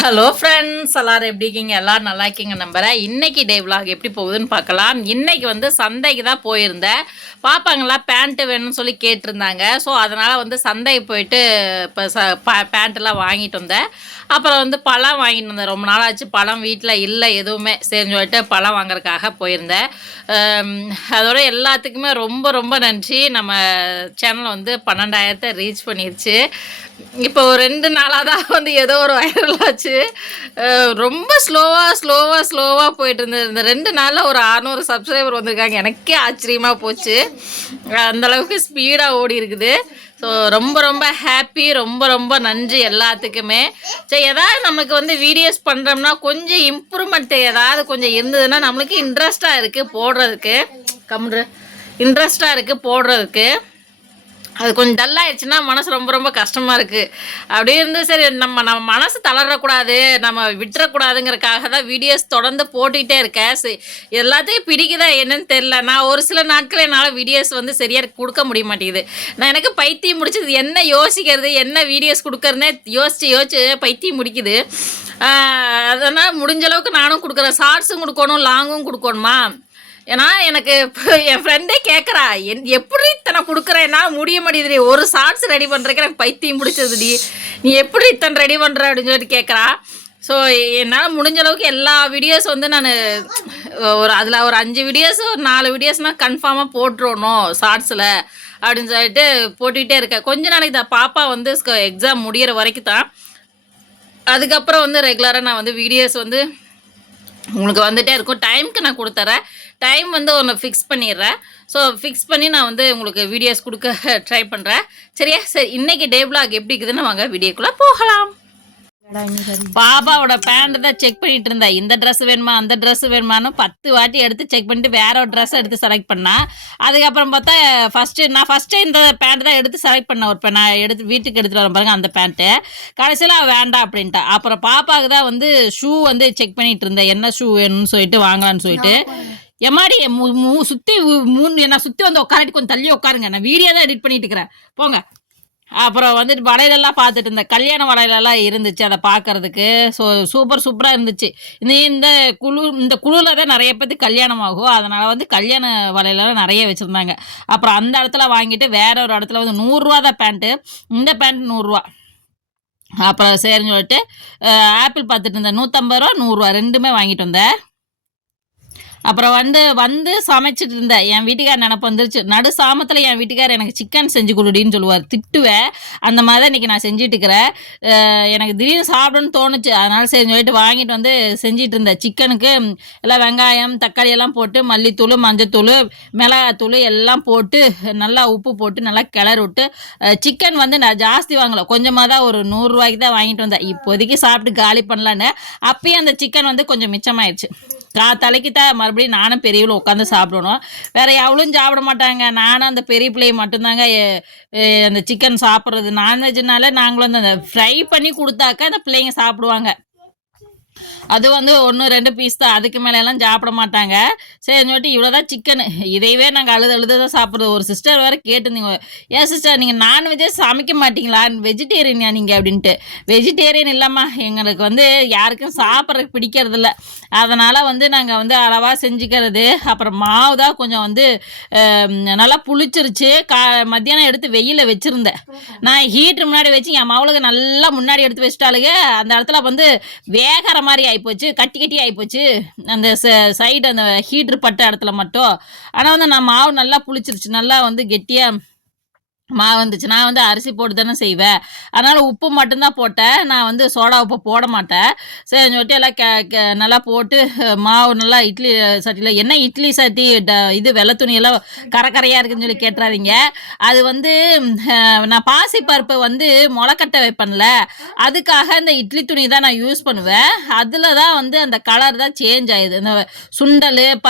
Hello friends எல்லாரும் எப்படி இருக்கீங்க? எல்லாரும் நல்லா இருக்கீங்க நம்புகிறேன் இன்னைக்கு டே விலாக் எப்படி போகுதுன்னு பார்க்கலாம். இன்னைக்கு வந்து சந்தைக்கு தான் போயிருந்தேன். பாப்பாங்களா பேண்ட்டு வேணும்னு சொல்லி கேட்டிருந்தாங்க. ஸோ அதனால் வந்து சந்தைக்கு போயிட்டு இப்போ ச பேண்ட்டெல்லாம் வாங்கிட்டு வந்தேன். அப்புறம் வந்து பழம் வாங்கிட்டு வந்தேன். ரொம்ப நாள் ஆச்சு பழம் வீட்டில் இல்லை எதுவுமே. சரின்னு சொல்லிட்டு பழம் வாங்குறதுக்காக போயிருந்தேன். அதோட எல்லாத்துக்குமே ரொம்ப ரொம்ப நன்றி. நம்ம சேனல் வந்து பன்னெண்டாயிரத்தை ரீச் பண்ணிருச்சு. இப்போ ரெண்டு நாளாக தான் வந்து ஏதோ ஒரு வைரல் ஆச்சு. ரொம்ப ஸ்லோவாக ஸ்லோவாக ஸ்லோவாக போயிட்டு இருந்தது. இந்த ரெண்டு நாளில் ஒரு அறநூறு சப்ஸ்கிரைபர் வந்திருக்காங்க. எனக்கே ஆச்சரியமாக போச்சு. அந்த அளவுக்கு ஸ்பீடாக ஓடி இருக்குது. ஸோ ரொம்ப ரொம்ப ஹாப்பி ரொம்ப ரொம்ப நன்றி எல்லாத்துக்குமே. சரி எதாவது நம்மளுக்கு வந்து வீடியோஸ் பண்ணுறோம்னா கொஞ்சம் இம்ப்ரூவ்மெண்ட் ஏதாவது கொஞ்சம் இருந்ததுன்னா நம்மளுக்கு இன்ட்ரெஸ்ட்டாக இருக்குது போடுறதுக்கு. கம்ரு இன்ட்ரெஸ்ட்டாக இருக்குது போடுறதுக்கு. அது கொஞ்சம் டல்லாயிடுச்சுன்னா மனசு ரொம்ப ரொம்ப கஷ்டமாக இருக்குது அப்படியே இருந்து சரி நம்ம நம்ம மனசு தளரக்கூடாது நம்ம விட்டுறக்கூடாதுங்கிறக்காக தான் வீடியோஸ் தொடர்ந்து போட்டுக்கிட்டே இருக்கேன். சரி எல்லாத்தையும் பிடிக்குதா என்னன்னு தெரில நான் ஒரு சில நாட்கள் என்னால் வீடியோஸ் வந்து சரியாக கொடுக்க முடிய மாட்டேங்குது. நான் எனக்கு பைத்தியம் முடிச்சது என்ன யோசிக்கிறது என்ன வீடியோஸ் கொடுக்கறதுனே யோசித்து யோசிச்சு பைத்தியம் முடிக்குது. அதனால் முடிஞ்ச அளவுக்கு நானும் கொடுக்குறேன். ஷார்ட்ஸும் கொடுக்கணும் லாங்கும் கொடுக்கணுமா? ஏன்னா எனக்கு இப்போ என் ஃப்ரெண்டே கேட்குறா என் எப்படி இத்தனை கொடுக்குற? என்னால் முடிய மாட்டேதுடி ஒரு ஷார்ட்ஸ் ரெடி பண்ணுறதுக்கு எனக்கு பைத்தியம் பிடிச்சதுடி. நீ எப்படி இத்தனை ரெடி பண்ணுற அப்படின்னு சொல்லிட்டு கேட்குறா ஸோ என்னால் முடிஞ்ச அளவுக்கு எல்லா வீடியோஸ் வந்து நான் ஒரு அதில் ஒரு அஞ்சு வீடியோஸ் ஒரு நாலு வீடியோஸ்னால் கன்ஃபார்மாக போட்டுருணும் ஷார்ட்ஸில் அப்படின்னு சொல்லிட்டு போட்டுக்கிட்டே இருக்கேன். கொஞ்ச நாளைக்கு தான். பாப்பா வந்து எக்ஸாம் முடியிற வரைக்கும் தான் அதுக்கப்புறம் வந்து ரெகுலராக நான் வந்து வீடியோஸ் வந்து உங்களுக்கு வந்துகிட்டே இருக்கும். டைம்க்கு நான் கொடுத்துறேன். டைம் வந்து ஒன்று ஃபிக்ஸ் பண்ணிடுறேன். ஸோ ஃபிக்ஸ் பண்ணி நான் வந்து உங்களுக்கு வீடியோஸ் கொடுக்க ட்ரை பண்ணுறேன் சரியா? சரி இன்றைக்கி டே vlog எப்படி இருக்குதுன்னு வாங்க வீடியோக்குள்ளே போகலாம். பாபாவோட பேண்ட் தான் செக் பண்ணிட்டு இருந்தேன் இந்த Dress வேணுமா அந்த Dress வேணுமான்னு பத்து வாட்டி எடுத்து செக் பண்ணிட்டு வேற ஒரு ட்ரெஸ் எடுத்து செலக்ட் பண்ணா. அதுக்கப்புறம் பார்த்தா ஃபர்ஸ்ட் நான் ஃபர்ஸ்ட் இந்த பேண்ட் தான் எடுத்து செலக்ட் பண்ணேன் ஒரு நான் எடுத்து வீட்டுக்கு எடுத்துட்டு வரேன் பாருங்க அந்த பேண்ட்டு கடைசியில் வேண்டாம் அப்படின்ட்டா. அப்புறம் பாப்பாவுக்கு தான் வந்து ஷூ வந்து செக் பண்ணிட்டு இருந்தேன் என்ன ஷூ வேணும்னு சொல்லிட்டு வாங்கலாம்னு சொல்லிட்டு. எம்மாடி சுத்தி மூணு நான் சுத்தி வந்து உட்காரட்டி கொஞ்சம் தள்ளி உட்காருங்க. நான் வீடியோ தான் எடிட் பண்ணிட்டு இருக்கிறேன். போங்க. அப்புறம் வந்துட்டு வளையலெல்லாம் பார்த்துட்டு இருந்தேன். கல்யாண வளையலெல்லாம் இருந்துச்சு அதை பார்க்கறதுக்கு. ஸோ சூப்பர் சூப்பராக இருந்துச்சு. இந்த இந்த குழு இந்த குழுவில் தான் நிறைய பேர்த்து கல்யாணம் ஆகும். அதனால் வந்து கல்யாண வலையிலலாம் நிறைய வச்சுருந்தாங்க. அப்புறம் அந்த இடத்துல வாங்கிட்டு வேற ஒரு இடத்துல வந்து நூறுரூவா தான் பேண்ட்டு இந்த பேண்ட் நூறுரூவா அப்புறம் சரின்னு சொல்லிட்டு ஆப்பிள் பார்த்துட்டு இருந்தேன். நூற்றம்பது ரூபா நூறுரூவா ரெண்டுமே வாங்கிட்டு வந்தேன். அப்புறம் வந்து வந்து சமைச்சிட்டு இருந்தேன் என் வீட்டுக்கார் நினப்பு வந்துருச்சு. நடு சாமத்தில் என் வீட்டுக்கார் எனக்கு சிக்கன் செஞ்சு கொடுடின்னு சொல்லுவார். திட்டுவேன் அந்த மாதிரி தான் இன்றைக்கி நான் செஞ்சுட்டு இருக்கிறேன். எனக்கு திடீர்னு சாப்பிடணும்னு தோணுச்சு. அதனால சரி சொல்லிட்டு வாங்கிட்டு வந்து செஞ்சிட்டு இருந்தேன். சிக்கனுக்கு எல்லாம் வெங்காயம் தக்காளி எல்லாம் போட்டு மல்லித்தூள் மஞ்சத்தூள் மிளகாத்தூள் எல்லாம் போட்டு நல்லா உப்பு போட்டு நல்லா கிளறி விட்டு சிக்கன் வந்து நான் ஜாஸ்தி வாங்கல. கொஞ்சமாக தான் ஒரு நூறுரூவாய்க்கு தான் வாங்கிட்டு வந்தேன். இப்போதைக்கு சாப்பிட்டு காலி பண்ணலான்னு. அப்பயும் அந்த சிக்கன் வந்து கொஞ்சம் மிச்சமாயிடுச்சு காத்தாலைக்கு தான் மறுபடியும் நானும் பெரியவளும் உட்காந்து சாப்பிடணும். வேற எவ்வளோ சாப்பிட மாட்டாங்க. நானும் அந்த பெரிய பிள்ளையை மட்டும்தாங்க அந்த சிக்கன் சாப்பிட்றது. நான்வெஜ்னால நாங்களும் அந்த ஃப்ரை பண்ணி கொடுத்தாக்கா அந்த பிள்ளைங்க சாப்பிடுவாங்க. அது வந்து ஒன்று ரெண்டு பீஸ் தான். அதுக்கு மேலே எல்லாம் சாப்பிட மாட்டாங்க. சரி சொல்லிட்டு இவ்வளோதான் சிக்கன் இதையவே நாங்கள் அழுது அழுது தான் சாப்பிட்றது. ஒரு சிஸ்டர் வேறு கேட்டிருந்தீங்க. ஏன் சிஸ்டர் நீங்கள் நான்வெஜ்ஜே சமைக்க மாட்டீங்களா? வெஜிடேரியனா நீங்கள் அப்படின்ட்டு. வெஜிடேரியன் இல்லைம்மா. எங்களுக்கு வந்து யாருக்கும் சாப்பிட்றதுக்கு பிடிக்கிறதில்ல. அதனால் வந்து நாங்கள் வந்து அளவாக செஞ்சுக்கிறது. அப்புறம் மாவு தான் கொஞ்சம் வந்து நல்லா புளிச்சிருச்சு. கா மத்தியானம் எடுத்து வெயிலில் வச்சுருந்தேன். நான் ஹீட்ரு முன்னாடி வச்சு என் மாவுளுக்கு நல்லா முன்னாடி எடுத்து வச்சிட்டாளுங்க அந்த இடத்துல வந்து வேகிற மாதிரி ஆகிப்போச்சு கட்டி கட்டி ஆகிப்போச்சு அந்த சைடு அந்த ஹீட்ரு பட்ட இடத்துல மட்டும். ஆனால் வந்து நான் மாவு நல்லா புளிச்சிருச்சு. நல்லா வந்து கெட்டியாக மாவு வந்துச்சு. நான் வந்து அரிசி போட்டு தானே செய்வேன். அதனால் உப்பு மட்டும்தான் போட்டேன். நான் வந்து சோடா உப்பு போட மாட்டேன். சரி சொல்லிட்டு எல்லாம் கே கே நல்லா போட்டு மாவு நல்லா இட்லி சட்டியில் என்ன இட்லி சட்டி ட- இது வெள்ளை துணியெல்லாம் கரக்கரையாக இருக்குதுன்னு சொல்லி கேட்டுறாதீங்க. அது வந்து நான் நான் பருப்பு வந்து முளைக்கட்டை வைப்பேன்ல. அதுக்காக இந்த இட்லி துணி தான் நான் யூஸ் பண்ணுவேன். அதில் தான் வந்து அந்த கலர் தான் சேஞ்ச் ஆகுது. இந்த சுண்டல் ப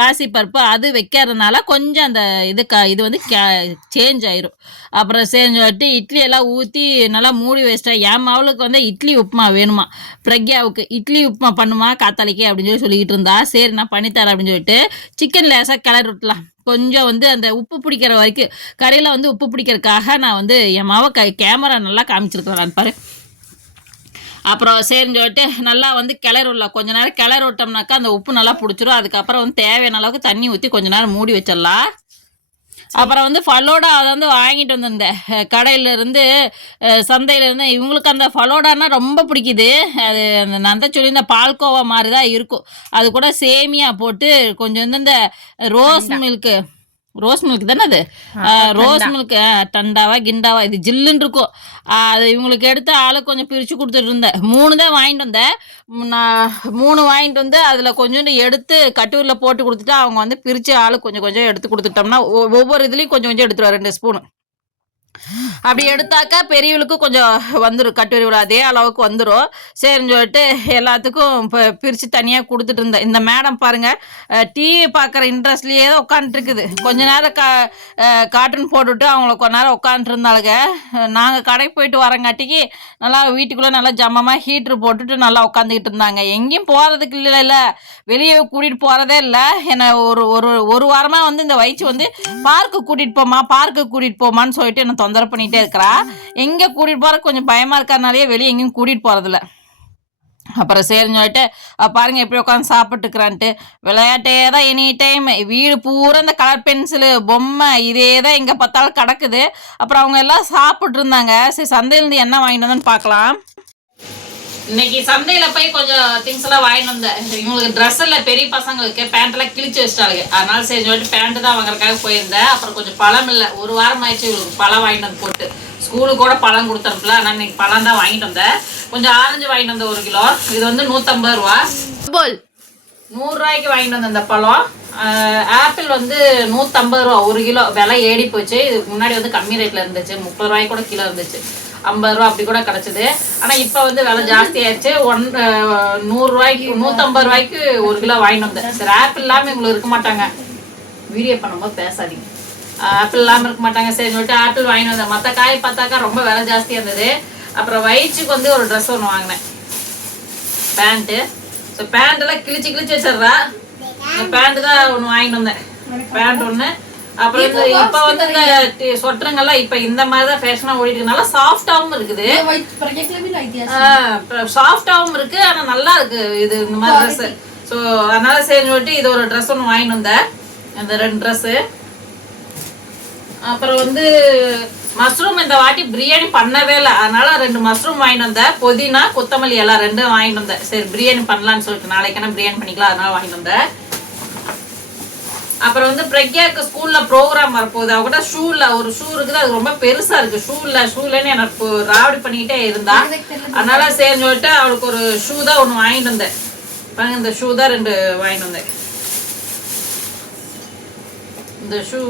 பாசிப்பருப்பு அது வைக்கிறதுனால கொஞ்சம் அந்த இது க இது வந்து சேஞ்ச் ஆயிரும். அப்புறம் சரின்னு சொல்லிட்டு இட்லி எல்லாம் ஊற்றி நல்லா மூடி வச்சிட்டேன் என் மாவுளுக்கு வந்து இட்லி உப்புமா வேணுமா? பிரக்யாவுக்கு இட்லி உப்புமா பண்ணுமா காத்தாலிக்கு அப்படின்னு சொல்லி சொல்லிக்கிட்டு இருந்தா. சரி நான் பண்ணித்தரேன் அப்படின்னு சொல்லிட்டு சிக்கன் லேசாக கிளறி விட்டலாம் கொஞ்சம் வந்து அந்த உப்பு பிடிக்கிற வரைக்கும் கறியில் வந்து உப்பு பிடிக்கிறதுக்காக நான் வந்து என் மாவை க கேமரா நல்லா காமிச்சிருக்கிறேன் பாரு. அப்புறம் சரின்னு சொல்லிட்டு நல்லா வந்து கிளறி விடலாம். கொஞ்ச நேரம் கிளறி விட்டோம்னாக்கா அந்த உப்பு நல்லா பிடிச்சிரும். அதுக்கப்புறம் வந்து தேவையான அளவுக்கு தண்ணி ஊற்றி கொஞ்ச நேரம் மூடி வச்சிடலாம். அப்புறம் வந்து ஃபலோடா அதை வந்து வாங்கிட்டு வந்திருந்தேன். கடையில இருந்து சந்தையில இருந்து. இவங்களுக்கு அந்த ஃபலோடானா ரொம்ப பிடிக்குது. அது அந்த நந்த சொல்லி இந்த பால்கோவா மாதிரி தான் இருக்கும். அது கூட சேமியா போட்டு கொஞ்சம் வந்து இந்த ரோஸ் மில்க்கு. ரோஸ் மில்க் தானே அது? ரோஸ் மில்க் டண்டாவா கிண்டாவா இது ஜில்லுன்னு இருக்கும். அது இவங்களுக்கு எடுத்து ஆளுக்கு கொஞ்சம் பிரித்து கொடுத்துட்டு இருந்தேன். மூணு தான் வாங்கிட்டு வந்தேன். நான் மூணு வாங்கிட்டு வந்து அதில் கொஞ்சோண்டு எடுத்து கட்டூரில் போட்டு கொடுத்துட்டு அவங்க வந்து பிரித்து ஆளுக்கு கொஞ்சம் கொஞ்சம் எடுத்து கொடுத்துட்டோம்னா ஒவ்வொரு இதுலேயும் கொஞ்சம் கொஞ்சம் எடுத்துருவா ரெண்டு ஸ்பூனு. அப்படி எடுத்தாக்கா பெரியவளுக்கும் கொஞ்சம் வந்துடும் கட்டுரை அதே அளவுக்கு வந்துடும் சரின்னு சொல்லிட்டு எல்லாத்துக்கும் இப்போ பிரித்து தனியாக கொடுத்துட்டு இருந்தேன். இந்த மேடம் பாருங்கள் டிவி பார்க்குற இன்ட்ரெஸ்ட்லேயே தான் உட்காந்துட்டுருக்குது கொஞ்ச நேரம் கா கார்ட்டூன் போட்டுவிட்டு அவங்கள கொஞ்ச நேரம் உட்காந்துருந்தாளுங்க நாங்கள் கடைக்கு போயிட்டு வரங்காட்டிக்கு நல்லா வீட்டுக்குள்ளே நல்லா ஜம்மமாக ஹீட்ரு போட்டுட்டு நல்லா உட்காந்துக்கிட்டு இருந்தாங்க. எங்கேயும் போகிறதுக்கு இல்லை இல்லை. வெளியே கூட்டிகிட்டு போகிறதே இல்லை. என்னை ஒரு ஒரு ஒரு வாரமாக வந்து இந்த வயிற்று வந்து பார்க்கு கூட்டிகிட்டு போமா பார்க்கு கூட்டிகிட்டு போமான்னு சொல்லிட்டு என்னை தொந்தரவு பண்ணிகிட்டே இருக்கிறா. எங்கே கூட்டிகிட்டு போகிற கொஞ்சம் பயமாக இருக்கறனாலேயே வெளியே எங்கேயும் கூட்டிகிட்டு போகிறதில்ல அப்புறம் சரின்னு சொல்லிட்டு பாருங்கள் பாருங்க எப்படி உட்காந்து சாப்பிட்டுக்கிறான்ட்டு. விளையாட்டே தான் எனி டைம். வீடு பூரா இந்த கலர் பென்சிலு பொம்மை இதே தான் எங்கே பார்த்தாலும் கிடக்குது. அப்புறம் அவங்க எல்லாம் சாப்பிட்ருந்தாங்க சரி சந்தையிலேருந்து என்ன வாங்கிட்டு வந்தோன்னு பார்க்கலாம். இன்னைக்கு சந்தையில போய் கொஞ்சம் திங்ஸ் எல்லாம் வாங்கிட்டு வந்தேன். இவங்களுக்கு ட்ரெஸ் எல்லாம் பெரிய பசங்களுக்கு பேண்ட் எல்லாம் கிழிச்சு வச்சிட்டாளுங்க. அதனால சரி சொல்லிட்டு பேண்ட் தான் வாங்குறதுக்காக போயிருந்தேன். அப்புறம் கொஞ்சம் பழம் இல்லை ஒரு வாரம் ஆயிடுச்சு இவங்களுக்கு பழம் வாங்கிட்டு வந்து போட்டு. ஸ்கூலுக்கு கூட பழம் கொடுத்தனுப்பல ஆனால் இன்னைக்கு பழம் தான் வாங்கிட்டு வந்தேன். கொஞ்சம் ஆரஞ்சு வாங்கிட்டு வந்தேன் ஒரு கிலோ. இது வந்து நூற்றம்பது ரூபா. बोल நூறுரூவாய்க்கு வாங்கிட்டு வந்த இந்த பழம். ஆப்பிள் வந்து நூற்றம்பது ரூபா ஒரு கிலோ. விலை ஏறி போச்சு இதுக்கு முன்னாடி வந்து கம்மி ரேட்டில் இருந்துச்சு. முப்பது ரூபாய்க்கு கூட கிலோ இருந்துச்சு. ஐம்பது ரூபா அப்படி கூட கிடச்சிது. ஆனால் இப்போ வந்து விலை ஜாஸ்தி ஆயிடுச்சு. ஒன் நூறுரூவாய்க்கு நூற்றம்பது ரூபாய்க்கு ஒரு கிலோ வாங்கிட்டு வந்தேன். சரி ஆப்பிள் இல்லாமல் இவங்களுக்கு இருக்க மாட்டாங்க. வீடியோ பண்ணும்போது பேசாதீங்க. ஆப்பிள் இல்லாமல் இருக்க மாட்டாங்க. சரி சொல்லிட்டு ஆப்பிள் வாங்கிட்டு வந்தேன். மற்ற காய் பார்த்தாக்கா ரொம்ப விலை ஜாஸ்தியாக இருந்தது. அப்புறம் வயிற்றுக்கு வந்து ஒரு ட்ரெஸ் ஒன்று வாங்கினேன். பேண்ட்டு. ஸோ பேண்ட்டெல்லாம் கிழிச்சு கிழிச்சு வச்சிடுறா. பேண்ட்டு தான் ஒன்று வாங்கிட்டு வந்தேன். பேண்ட் ஒன்று அப்புறம் இந்த இப்போ வந்து இந்த சொட்டருங்கெல்லாம் இப்போ இந்த மாதிரி தான் ஃபேஷனாக ஓடிட்டு இருக்கு நல்லா சாஃப்டாகவும் இருக்குது சாஃப்டாகவும் இருக்கு ஆனால் நல்லா இருக்கு. இது இந்த மாதிரி ட்ரெஸ் ஸோ அதனால சரி சொல்லிட்டு இது ஒரு ட்ரெஸ் ஒன்று வாங்கிட்டு வந்தேன். இந்த ரெண்டு ட்ரெஸ்ஸு அப்புறம் வந்து மஷ்ரூம் இந்த வாட்டி பிரியாணி பண்ணவே இல்லை. அதனால ரெண்டு மஷ்ரூம் வாங்கிட்டு வந்தேன். புதினா கொத்தமல்லி எல்லாம் ரெண்டும் வாங்கிட்டு வந்தேன். சரி பிரியாணி பண்ணலான்னு சொல்லிட்டு நாளைக்கான பிரியாணி பண்ணிக்கலாம். அதனால வாங்கிட்டு வந்தேன். அப்புறம் வந்து பிரக்யாக்கு ஸ்கூல்ல ப்ரோக்ராம் வரப்போகுது அவ கூட ஷூல ஒரு ஷூ இருக்குது அது ரொம்ப பெருசா இருக்கு ஷூல ஷூலன்னு எனக்கு இப்போ ராவடி பண்ணிக்கிட்டே இருந்தா அதனால சரி சொல்லிட்டு அவளுக்கு ஒரு ஷூ தான் ஒன்று வாங்கிட்டு வந்தேன் பாருங்க இந்த ஷூ தான் ரெண்டு வாங்கிட்டு வந்தேன் இந்த ஷூ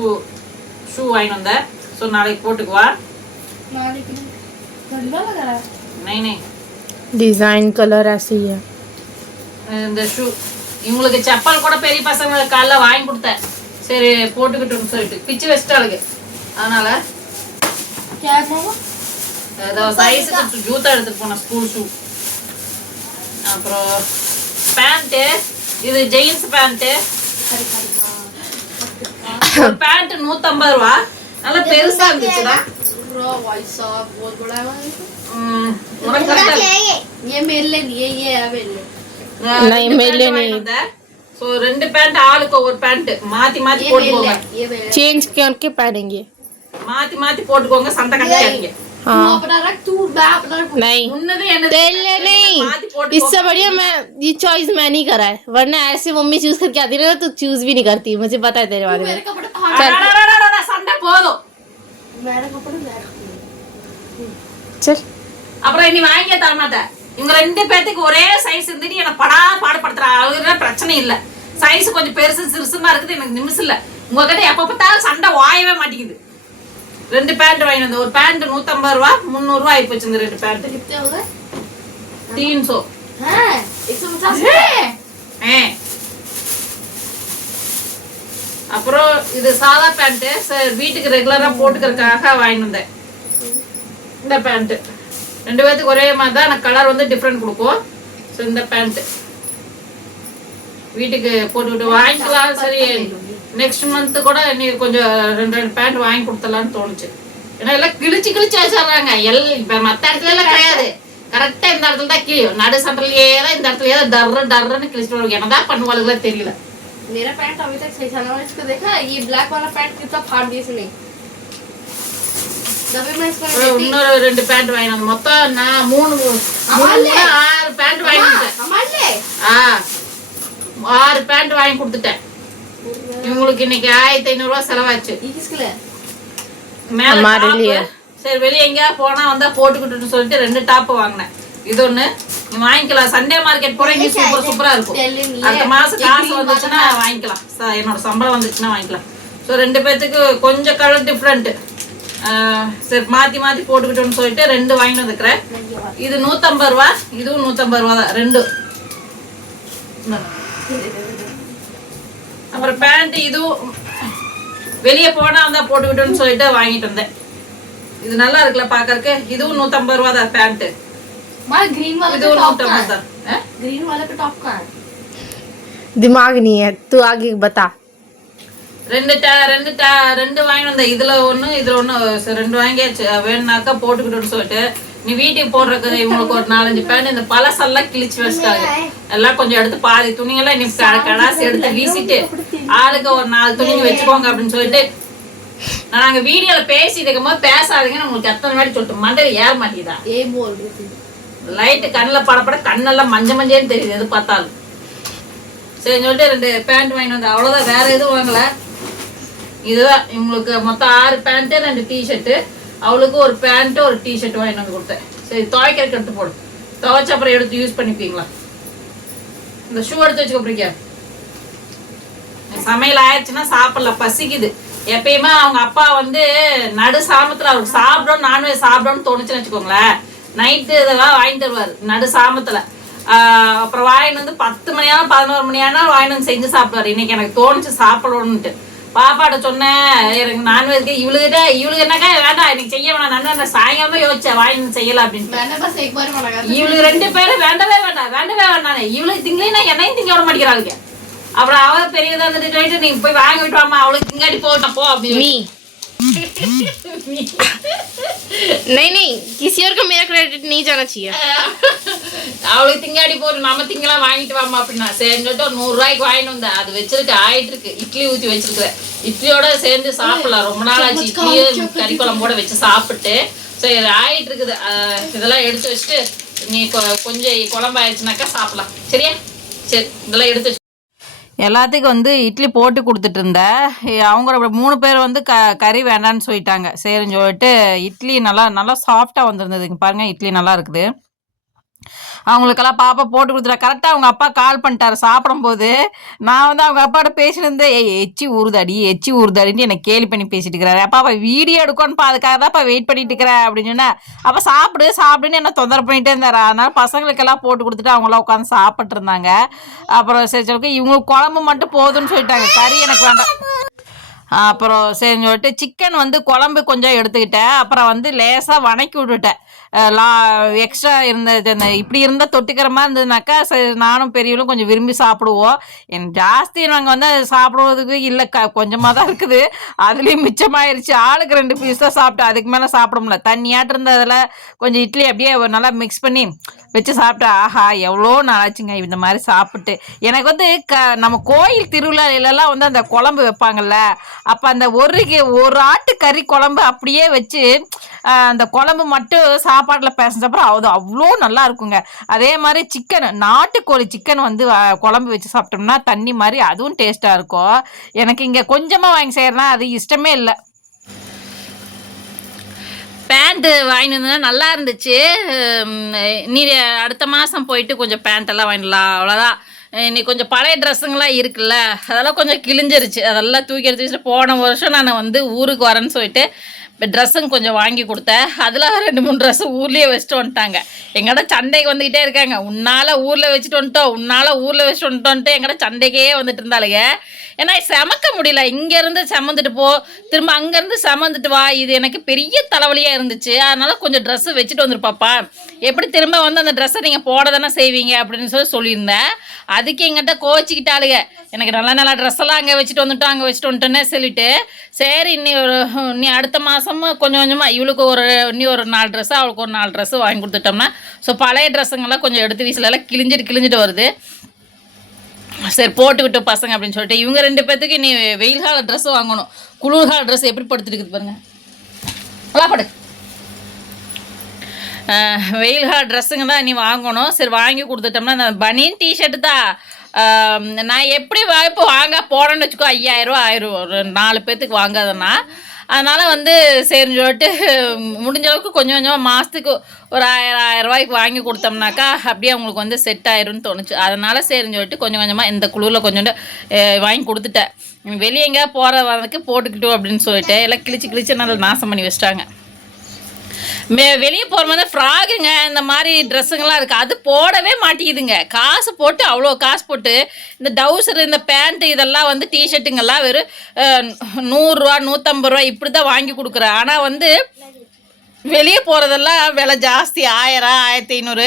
ஷூ வாங்கிட்டு வந்தேன் ஸோ நாளைக்கு போட்டுக்குவா நை நை डिजाइन कलर ऐसे ही है இந்த ஷூ இவங்களுக்கு செப்பல் கூட பெரிய பசங்களுக்கு காலைல வாங்கி கொடுத்தேன். சரி போட்டுக்கிட்டோம்னு சொல்லிட்டு. பிச்சு வச்சிட்டாளுங்க. அதனால ஏதோ சைஸுக்கு ஜூத்தா எடுத்துட்டு போனேன் ஸ்கூல் ஷூ அப்புறம் பேண்ட்டு இது ஜெயின்ஸ் பேண்ட்டு பேண்ட் நூத்தம்பது ரூபா. நல்லா பெருசா இருந்துச்சுடா. உனக்கு correct ஆ ये मेरे लिए नहीं है ये है मेरे लिए नहीं, मेरे लिए नहीं। ஸோ ரெண்டு பேண்ட் ஆளுக்கு ஒவ்வொரு பேண்ட் மாத்தி மாத்தி ये मेरे போட்டுக்கோங்க लिए ये मेरे चेंज करके पहनेंगे மாத்தி மாத்தி போட்டுக்கோங்க சண்டை கட்டிக்காதீங்க तू अपना रख तू मैं अपना रख नहीं முன்னது என்னது तेरे लिए नहीं மாத்தி போட்டுக்கோங்க इससे बढ़िया मैं ये चॉइस मैं नहीं करा है वरना ऐसे मम्मी चूज करके आती ना तो चूज भी नहीं करती मुझे पता है तेरे बारे में मेरे कपड़े कहाँ அடடடடடட, சண்டை போதும் मेरे कपड़े मैं रखूंगी चल அப்புறம் இனி வாங்கியே தர மாட்டேன் இவங்க ரெண்டு பேர்த்துக்கு ஒரே சைஸ் இருந்துட்டு என்னை படா பாடுபடுத்துறா. அவங்க பிரச்சனை இல்லை. சைஸ் கொஞ்சம் பெருசு சிறுசுமா இருக்குது எனக்கு நிமிஷம் இல்லை. உங்ககிட்ட எப்போ பார்த்தாலும் சண்டை வாயவே மாட்டேங்குது. ரெண்டு பேண்ட் வாங்கி வந்தேன். ஒரு பேண்ட் நூத்தம்பது ரூபா முந்நூறு ரூபா ஆயிப்போச்சு இந்த ரெண்டு பேண்ட் தீன் சோ அப்புறம் இது சாதா பேண்ட் சார் வீட்டுக்கு ரெகுலரா போட்டுக்கிறதுக்காக வாங்கி வந்தேன். இந்த பேண்ட்டு ரெண்டு பேர்த்துக்கு ஒரே மாதிரி தான் எனக்கு கலர் வந்து டிஃப்ரெண்ட் கொடுக்கும் ஸோ இந்த பேண்ட்டு வீட்டுக்கு போட்டுக்கிட்டு வாங்கிக்கலாம் சரி நெக்ஸ்ட் மந்த் கூட நீ கொஞ்சம் ரெண்டு ரெண்டு பேண்ட் வாங்கி கொடுத்தலான்னு தோணுச்சு ஏன்னா எல்லாம் கிழிச்சு கிழிச்சு வச்சிடுறாங்க எல் இப்போ மற்ற இடத்துல எல்லாம் கிடையாது கரெக்டா இந்த இடத்துல தான் கிளியும் நடு சண்டலையே தான் இந்த இடத்துலயே தான் டர்ரு டர்ருன்னு கிழிச்சிட்டு வருவாங்க என்னதான் பண்ணுவாளுங்களோ தெரியல मेरा पैंट अभी तक सही था ना मैंने इसको देखा ये ब्लैक वाला पैंट कितना फाड़ दिया इसने இன்னொரு ரெண்டு பேண்ட் வாங்கினாங்க. மொத்தம் நான் மூணு ஆறு பேண்ட் வாங்கிட்டேன் ஆறு பேண்ட் வாங்கி கொடுத்துட்டேன். இவங்களுக்கு இன்னைக்கு ஆயிரத்தி ஐநூறு ரூபாய் செலவாச்சு. சரி வெளியே எங்கேயா போனா வந்தா போட்டுக்கிட்டு சொல்லிட்டு ரெண்டு டாப் வாங்கினேன். இது ஒண்ணு. நீ வாங்கிக்கலாம். சண்டே மார்க்கெட் போற இங்க சூப்பர் சூப்பரா இருக்கும். அடுத்த மாசம் காசு வந்துச்சுன்னா வாங்கிக்கலாம். என்னோட சம்பளம் வந்துச்சுன்னா வாங்கிக்கலாம். ஸோ ரெண்டு பேத்துக்கு கொஞ்சம் கலர் டிஃப்ரெண்ட் சரி மாத்தி மாத்தி போட்டுக்கிட்டோம்னு சொல்லிட்டு ரெண்டு வாங்கிட்டு வந்துக்கிறேன் இது நூத்தம்பது ரூபா இதுவும் நூத்தம்பது ரூபா தான் ரெண்டு இந்தாங்க. அப்புறம் பேண்ட் இதுவும் வெளியே போனா வந்தா போட்டுக்கிட்டோம்னு சொல்லிட்டு வாங்கிட்டு வந்தேன் இது நல்லா இருக்குல்ல பாக்கறதுக்கு இதுவும் நூத்தம்பது ரூபா தான் பேண்ட் हमारा ग्रीन वाला का இதுவும் टॉप कहाँ நூத்தம்பது है தான் ஆ? ग्रीन वाला का टॉप कहाँ है दिमाग नहीं है तू आगे बता ரெண்டு டே ரெண்டு டே ரெண்டு வாங்கிட்டு வந்த. இதுல ஒண்ணு இதுல ஒண்ணு ரெண்டு வாங்கியாச்சு. வேணும்னாக்கா போட்டுக்கிட்டுன்னு சொல்லிட்டு நீ வீட்டுக்கு போடுறதுக்கு இவங்களுக்கு ஒரு நாலஞ்சு பேண்ட் இந்த பழசெல்லாம் கிழிச்சு வச்சிட்டாங்க. எல்லாம் கொஞ்சம் எடுத்து பாதி துணிங்கெல்லாம் நீ கடாசி எடுத்து வீசிட்டு ஆளுக்கு ஒரு நாலு துணிங்க வச்சுக்கோங்க அப்படின்னு சொல்லிட்டு நாங்க வீடியோல பேசிட்டு இருக்கும்போது பேசாதீங்கன்னு உங்களுக்கு எத்தனை மாதிரி சொல்லிட்டு மண்டல் ஏற மாட்டேதா லைட்டு கண்ணில் படப்பட கண்ணெல்லாம் மஞ்ச மஞ்சேன்னு தெரியுது எது பார்த்தாலும். சரி சொல்லிட்டு ரெண்டு பேண்ட் வாங்கிட்டு வந்தேன். அவ்வளோதான் வேற எதுவும் வாங்கலை. இதுதான் இவங்களுக்கு மொத்தம் ஆறு பேண்ட்டு ரெண்டு டிஷர்ட்டு அவளுக்கு ஒரு பேண்ட்டு ஒரு டிஷர்ட் வாங்கிட்டு வந்து கொடுத்தேன். சரி துவைக்கிறதுக்கு எடுத்து போடும் துவைச்ச அப்புறம் எடுத்து யூஸ் பண்ணிப்பீங்களா? இந்த ஷூ எடுத்து வச்சுக்க பிடிக்க சமையல் ஆயிடுச்சுன்னா சாப்பிடல பசிக்குது. எப்பயுமே அவங்க அப்பா வந்து நடு சாமத்துல அவருக்கு சாப்பிடணும் நான்வெஜ் சாப்பிடணும்னு தோணுச்சுன்னு வச்சுக்கோங்களேன். நைட்டு இதெல்லாம் வாங்கி தருவார் நடு சாமத்துல. ஆஹ் அப்புறம் வாங்கிட்டு வந்து பத்து மணியான பதினோரு மணியான வாங்கிட்டு வந்து செஞ்சு சாப்பிடுவாரு. இன்னைக்கு எனக்கு தோணுச்சு சாப்பிடணும்னுட்டு. பாப்பாட்ட சொன்னேன் எனக்கு நான்வெஜ்க்கு இவளுக்கிட்ட இவளுக்கு என்னக்கா வேண்டாம் எனக்கு செய்ய வேணாம். நான் சாயங்காலம் யோசிச்சேன் வாங்கி செய்யலாம் அப்படின்னு இவளுக்கு ரெண்டு பேரும் வேண்டவே வேண்டாம் வேண்டவே வேண்டாம் இவளுக்கு திங்கலைன்னா என்னையும் திங்க விட மாட்டேங்கிறாளுங்க. அப்புறம் அவ பெரியதா இருந்துட்டு நீ போய் வாங்கி வாமா அவளுக்கு திங்காடி போட்டா போ அப்படின்னு नहीं नहीं किसी और को मेरा क्रेडिट नहीं जाना चाहिए அவளுக்கு திங்காடி போட்டு நம்ம திங்கலாம் வாங்கிட்டு வாமா அப்படின்னா சரின்னு சொல்லிட்டு ஒரு நூறு ரூபாய்க்கு வாங்கிட்டு வந்தேன் அது வச்சிருக்கு ஆயிட்டு இருக்கு இட்லி ஊத்தி வச்சிருக்கிறேன் இட்லியோட சேர்ந்து சாப்பிடலாம் ரொம்ப நாள் ஆச்சு இட்லியும் கறி குழம்போட வச்சு சாப்பிட்டு சரி ஆயிட்டு இருக்குது அஹ் இதெல்லாம் எடுத்து வச்சுட்டு நீ கொ- கொஞ்சம் குழம்பு ஆயிடுச்சுனாக்கா சாப்பிடலாம் சரியா சரி இதெல்லாம் எடுத்து வச்சு எல்லாத்துக்கும் வந்து இட்லி போட்டு கொடுத்துட்டு இருந்தேன் அவங்க மூணு பேர் வந்து க கறி வேண்டான்னு சொல்லிட்டாங்க. சரின்னு சொல்லிட்டு இட்லி நல்லா நல்லா சாஃப்டாக வந்திருந்ததுங்க. பாருங்கள் இட்லி நல்லா இருக்குது. அவங்களுக்கெல்லாம் பாப்பா போட்டு கொடுத்துட்டா. கரெக்டாக அவங்க அப்பா கால் பண்ணிட்டாரு சாப்பிடும்போது. நான் வந்து அவங்க அப்பாட்ட பேசியிருந்தேன். ஏய் எச்சி ஊறுதாடி எச்சி ஊறுதாடின்னு எனக்கு கேலி பண்ணி பேசிட்டு இருக்கிறாரு அப்பா அவள் வீடியோ எடுக்கணும்ப்பா அதுக்காக தான்ப்பா வெயிட் பண்ணிட்டு இருக்கிறேன் அப்படின்னு சொன்னேன் அப்போ சாப்பிடு சாப்பிடுன்னு என்ன தொந்தரவு பண்ணிட்டே இருந்தார். அதனால பசங்களுக்கெல்லாம் போட்டு கொடுத்துட்டு அவங்களாம் உட்காந்து சாப்பிட்டு இருந்தாங்க. அப்புறம் சரி சொல்லி இவங்க குழம்பு மட்டும் போதும்னு சொல்லிட்டாங்க. கறி எனக்கு வேண்டாம். அப்புறம் சரி சொல்லிட்டு சிக்கன் வந்து குழம்பு கொஞ்சம் எடுத்துக்கிட்டேன். அப்புறம் வந்து லேசாக வணக்கி விட்டுட்டேன். லா எக்ஸ்ட்ரா இருந்தது அந்த இப்படி இருந்தால் தொட்டுக்கிற மாதிரி இருந்ததுனாக்கா சரி நானும் பெரியவளும் கொஞ்சம் விரும்பி சாப்பிடுவோம். என் ஜாஸ்தி நாங்கள் வந்து சாப்பிடுவதுக்கு இல்லை க கொஞ்சமாக தான் இருக்குது. அதுலேயும் மிச்சமாயிருச்சு. ஆளுக்கு ரெண்டு பீஸ் தான் சாப்பிட்டேன். அதுக்கு மேலே சாப்பிட முடியல. தண்ணியாட்டு இருந்ததில் கொஞ்சம் இட்லி அப்படியே நல்லா மிக்ஸ் பண்ணி வச்சு சாப்பிட்டா ஆஹா எவ்வளோ நாளாச்சுங்க இந்த மாதிரி சாப்பிட்டு. எனக்கு வந்து க நம்ம கோயில் திருவிழாலெல்லாம் வந்து அந்த குழம்பு வைப்பாங்கல்ல அப்போ அந்த ஒரு ஒரு ஆட்டு கறி குழம்பு அப்படியே வச்சு அந்த குழம்பு மட்டும் சாப்பாட்டில் பேசினப்பறம் அது அவ்வளோ நல்லா இருக்குங்க. அதே மாதிரி சிக்கன் நாட்டுக்கோழி சிக்கன் வந்து குழம்பு வச்சு சாப்பிட்டோம்னா தண்ணி மாதிரி அதுவும் டேஸ்ட்டாக இருக்கும். எனக்கு இங்கே கொஞ்சமாக வாங்கி செய்கிறேன்னா அது இஷ்டமே இல்லை. பேண்ட்டு வாங்கிட்டு வந்தா நல்லா இருந்துச்சு. நீ அடுத்த மாதம் போயிட்டு கொஞ்சம் பேண்ட்டெல்லாம் வாங்கிடலாம். அவ்வளோதான் இன்னைக்கு கொஞ்சம் பழைய ட்ரெஸ்ஸுங்களாம் இருக்குல்ல. அதெல்லாம் கொஞ்சம் கிழிஞ்சிருச்சு. அதெல்லாம் தூக்கி எடுத்து வச்சுட்டு போன வருஷம் நான் வந்து ஊருக்கு வரேன்னு சொல்லிட்டு ட்ரெஸ்ஸுங்க கொஞ்சம் வாங்கி கொடுத்தேன் அதில் ரெண்டு மூணு ட்ரெஸ்ஸு ஊர்லேயே வச்சுட்டு வந்துட்டாங்க. எங்கட சண்டைக்கு வந்துக்கிட்டே இருக்காங்க. உன்னால் ஊரில் வச்சுட்டு வந்துட்டோம் உன்னால் ஊரில் வச்சுட்டு வந்துட்டோன்ட்டு எங்கட சண்டைக்கே வந்துட்டு இருந்தாளுங்க ஏன்னா செமக்க முடியல. இங்கேருந்து செமந்துட்டு போ. திரும்ப அங்கேருந்து செமந்துட்டு வா. இது எனக்கு பெரிய தலைவலியாக இருந்துச்சு. அதனால் கொஞ்சம் ட்ரெஸ்ஸு வச்சுட்டு வந்துருப்பாப்பா. எப்படி திரும்ப வந்து அந்த ட்ரெஸ்ஸை நீங்கள் போட தானே செய்வீங்க அப்படின்னு சொல்லி சொல்லியிருந்தேன். அதுக்கு எங்கிட்ட கோச்சிக்கிட்டாளுங்க எனக்கு நல்ல நல்ல ட்ரெஸ்ஸெல்லாம் அங்கே வச்சுட்டு வந்துட்டோம் அங்கே வச்சுட்டு வந்துட்டோன்னே சொல்லிட்டு சரி இன்னி ஒரு நீ அடுத்த மாதம் மாதமாக கொஞ்சம் கொஞ்சமாக இவளுக்கு ஒரு இன்னி ஒரு நாலு ட்ரெஸ்ஸு அவளுக்கு ஒரு நாலு ட்ரெஸ்ஸு வாங்கி கொடுத்துட்டோம்னா ஸோ பழைய ட்ரெஸ்ஸுங்கெல்லாம் கொஞ்சம் எடுத்து வீசிலெல்லாம் கிழிஞ்சிட்டு கிழிஞ்சிட்டு வருது. சரி போட்டுக்கிட்டு பசங்க அப்படின்னு சொல்லிட்டு இவங்க ரெண்டு பேர்த்துக்கு நீ வெயில் கால ட்ரெஸ் வாங்கணும். குளிர்கால ட்ரெஸ் எப்படி படுத்துருக்குது பாருங்க. நல்லா படு. வெயில் கால ட்ரெஸ்ஸுங்க தான் நீ வாங்கணும். சரி வாங்கி கொடுத்துட்டோம்னா அந்த பனியன் டிஷர்ட்டு தான் நான் எப்படி வாய்ப்பு இப்போ வாங்க போகிறேன்னு வச்சுக்கோ ஐயாயிரம் ரூபா ஆயிரம். ஒரு நாலு பேர்த்துக்கு வாங்காதன்னா. அதனால் வந்து சரின்னு சொல்லிட்டு முடிஞ்ச அளவுக்கு கொஞ்சம் கொஞ்சமாக மாதத்துக்கு ஒரு ஆயிரம் ஆயிரம் ரூபாய்க்கு வாங்கி கொடுத்தோம்னாக்கா அப்படியே அவங்களுக்கு வந்து செட் ஆயிரும்னு தோணுச்சு. அதனால் சரின்னு சொல்லிட்டு கொஞ்சம் கொஞ்சமாக இந்த குழுவில் கொஞ்சோண்டு வாங்கி கொடுத்துட்டேன். வெளியே எங்கேயா போகிற வரதுக்கு போட்டுக்கிட்டோம் அப்படின்னு சொல்லிட்டு எல்லாம் கிழிச்சு கிழிச்சு நல்லா நாசம் பண்ணி வச்சிட்டாங்க. வெளியே போகிற மாதிரி ஃப்ராகுங்க இந்த மாதிரி ட்ரெஸ்ஸுங்கெல்லாம் இருக்குது அது போடவே மாட்டேங்குதுங்க. காசு போட்டு அவ்வளோ காசு போட்டு இந்த டவுசர் இந்த பேண்ட்டு இதெல்லாம் வந்து டிஷர்ட்டுங்கெல்லாம் வெறும் நூறுரூவா நூற்றம்பது ரூபா இப்படி தான் வாங்கி கொடுக்குறேன். ஆனால் வந்து வெளியே போகிறதெல்லாம் விலை ஜாஸ்தி. ஆயிரம் ஆயிரத்தி ஐநூறு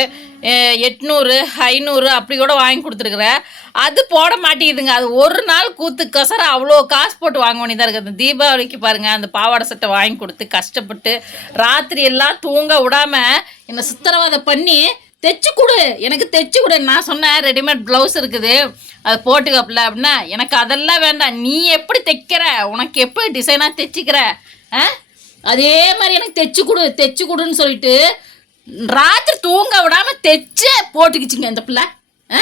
எட்நூறு ஐநூறு அப்படி கூட வாங்கி கொடுத்துருக்குறேன் அது போட மாட்டேங்குதுங்க. அது ஒரு நாள் கூத்து கசர அவ்வளோ காசு போட்டு வாங்க வேண்டியதாக இருக்குது. அந்த தீபாவளிக்கு பாருங்கள் அந்த பாவாடை சட்டை வாங்கி கொடுத்து கஷ்டப்பட்டு ராத்திரி எல்லாம் தூங்க விடாம என்னை சித்திரவதை பண்ணி தைச்சு கொடு. எனக்கு தைச்சு கொடு. நான் சொன்னேன் ரெடிமேட் ப்ளவுஸ் இருக்குது. அது போட்டுக்கப்பில்ல அப்படின்னா எனக்கு அதெல்லாம் வேண்டாம். நீ எப்படி தைக்கிற? உனக்கு எப்படி டிசைனாக தைச்சிக்கிற? ஆ? அதே மாதிரி எனக்கு தைச்சு கொடு தைச்சு கொடுன்னு சொல்லிட்டு ராத்திரி தூங்க விடாம தைச்சு போட்டுக்கிச்சுங்க இந்த பிள்ளை. ஆ?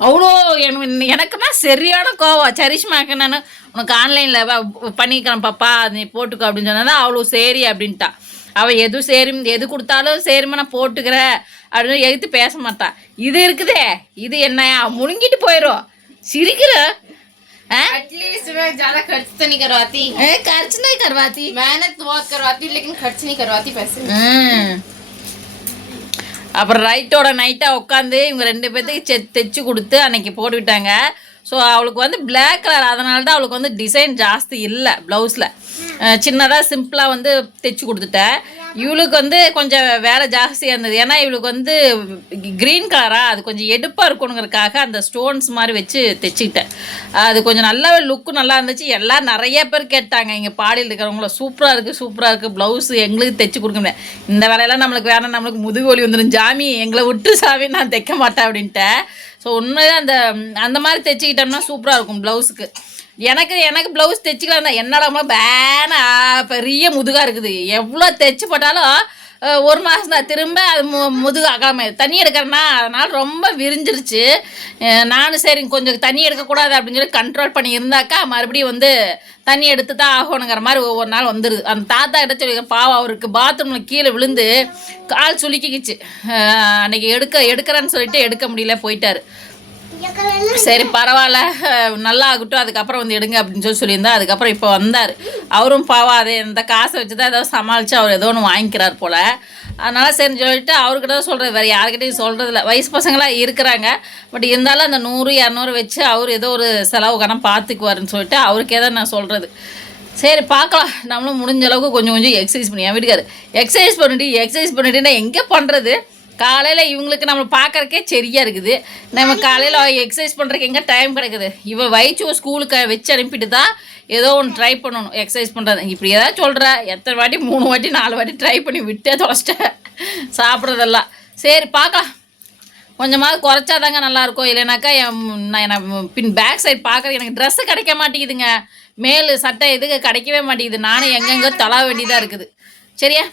அவ்வளோ எனக்கு எனக்குன்னா சரியான கோவம். சரிஷ்மாக்கு நான் உனக்கு ஆன்லைனில் பண்ணிக்கிறேன் பாப்பா நீ போட்டுக்கோ அப்படின்னு சொன்னா அவ்வளோ சரி அப்படின்ட்டா. அவள் எது சரி எது கொடுத்தாலும் சரிம்மா நான் போட்டுக்கிறேன் அப்படின்னு எதிர்த்து பேச மாட்டா. இது இருக்குதே இது என்ன முழுங்கிட்டு போயிடும் சிரிக்கிற एटलीस्ट मैं ज्यादा खर्च तो नहीं करवाती ஏ, கர்ச்சு नहीं करवाती मेहनत बहुत करवाती हूँ लेकिन खर्च नहीं करवाती पैसे ம். அப்புறம் ரைட்டோட நைட்டாக உட்காந்து இவங்க ரெண்டு பேர்த்துக்கு செ தைச்சு கொடுத்து அன்னைக்கு போட்டுவிட்டாங்க ஸோ அவளுக்கு வந்து Black கலர் அதனால தான் அவளுக்கு வந்து டிசைன் ஜாஸ்தி இல்லை ப்ளவுஸில் சின்னதாக சிம்பிளாக வந்து தைச்சு கொடுத்துட்டேன் இவளுக்கு வந்து கொஞ்சம் வேலை ஜாஸ்தியாக இருந்தது. ஏன்னா இவளுக்கு வந்து க்ரீன் கலராக அது கொஞ்சம் எடுப்பாக இருக்கணுங்கிறதுக்காக அந்த ஸ்டோன்ஸ் மாதிரி வச்சு தைச்சிக்கிட்டேன். அது கொஞ்சம் நல்லா லுக்கு நல்லா இருந்துச்சு. எல்லாம் நிறைய பேர் கேட்டாங்க இங்கே பாடியில் இருக்கிறவங்கள சூப்பராக இருக்குது சூப்பராக இருக்குது ப்ளவுஸ் எங்களுக்கு தைச்சி கொடுக்க முடியாது இந்த வேலையெல்லாம் நம்மளுக்கு வேணாம் நம்மளுக்கு முதுகு வலி வந்துடும் ஜாமி எங்களை விட்டு சாமி நான் தைக்க மாட்டேன் அப்படின்ட்டேன். ஸோ உண்மையாக அந்த அந்த மாதிரி தைச்சிக்கிட்டோம்னா சூப்பராக இருக்கும் ப்ளவுஸுக்கு எனக்கு எனக்கு ப்ளவுஸ் தைச்சிக்கலாம் தான். என்னடா பேன பெரிய முதுகாக இருக்குது. எவ்வளோ தைச்சு போட்டாலும் ஒரு மாதம் தான். திரும்ப அது மு முதுகு அகலாம தண்ணி எடுக்கிறேன்னா அதனால் ரொம்ப விரிஞ்சிருச்சு. நானும் சரி கொஞ்சம் தண்ணி எடுக்கக்கூடாது அப்படின்னு சொல்லி கண்ட்ரோல் பண்ணி இருந்தாக்கா மறுபடியும் வந்து தண்ணி எடுத்து தான் ஆகணுங்கிற மாதிரி ஒவ்வொரு நாள் வந்துடுது அந்த தாத்தா கிட்ட சொல்லி பாவம் அவருக்கு பாத்ரூமில் கீழே விழுந்து கால் சுளுக்கிக்கிச்சு. அன்றைக்கி எடுக்க எடுக்கிறேன்னு சொல்லிட்டு எடுக்க முடியல போயிட்டார். சரி பரவாயில்ல. நல்லா ஆகட்டும் அதுக்கப்புறம் வந்து எடுங்க அப்படின்னு சொல்லி சொல்லியிருந்தா அதுக்கப்புறம் இப்போ வந்தார். அவரும் பாவம் இந்த காசை வச்சு தான் ஏதோ சமாளித்து அவர் ஏதோ ஒன்று வாங்கிக்கிறார் போல். அதனால் சரின்னு சொல்லிட்டு அவர்கிட்ட தான் சொல்கிறது வேறு யாருக்கிட்டையும் சொல்கிறதில்ல வயசு பசங்களாக இருக்கிறாங்க. பட் இருந்தாலும் அந்த நூறு இரநூறு வச்சு அவர் ஏதோ ஒரு செலவு கணம் பார்த்துக்குவாருன்னு சொல்லிட்டு அவருக்கே தான் நான் சொல்கிறது சரி பார்க்கலாம். நம்மளும் முடிஞ்ச அளவுக்கு கொஞ்சம் கொஞ்சம் எக்ஸசைஸ் பண்ணி. என் வீட்டுக்காரு எக்ஸசைஸ் பண்ணிட்டு எக்ஸசைஸ் பண்ணிட்டு நான் எங்கே பண்ணுறது காலையில் இவங்களுக்கு நம்ம பார்க்கறக்கே சரியாக இருக்குது. நம்ம காலையில் எக்ஸசைஸ் பண்ணுறக்கு எங்கே டைம் கிடைக்குது? இவன் வயிற்று ஸ்கூலுக்கு வச்சு அனுப்பிட்டு தான் ஏதோ ஒன்று ட்ரை பண்ணணும் எக்ஸசைஸ் பண்ணுறது இப்படி ஏதாவது சொல்கிற எத்தனை வாட்டி? மூணு வாட்டி நாலு வாட்டி ட்ரை பண்ணி விட்டே தொலைச்சிட்டேன் சாப்பிட்றதெல்லாம். சரி பார்க்கலாம். கொஞ்சமாவது குறைச்சாதாங்க நல்லாயிருக்கும். இல்லைனாக்கா என் நான் பின் பேக் சைடு பார்க்குறது எனக்கு ட்ரெஸ்ஸு கிடைக்க மாட்டேங்குதுங்க. மேல் சட்டை எதுக்கு? கிடைக்கவே மாட்டேங்குது. நானும் எங்கெங்கோ தொலா வேண்டியதாக இருக்குது. சரியா?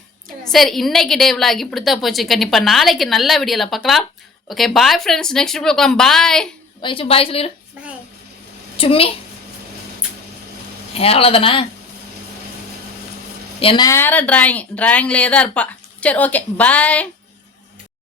சரி இன்னைக்கு டே விலாக் இப்படி தான் போச்சு கண்டிப்பாக நாளைக்கு நல்ல வீடியோவில் பார்க்கலாம். ஓகே பாய் ஃப்ரெண்ட்ஸ் நெக்ஸ்ட் பார்க்கலாம். பாய் வயசு பாய் சொல்லிடு சும்மி. எவ்வளோதானே என் நேரம் ட்ராயிங் ட்ராயிங்லேயே தான் இருப்பா. சரி ஓகே பாய்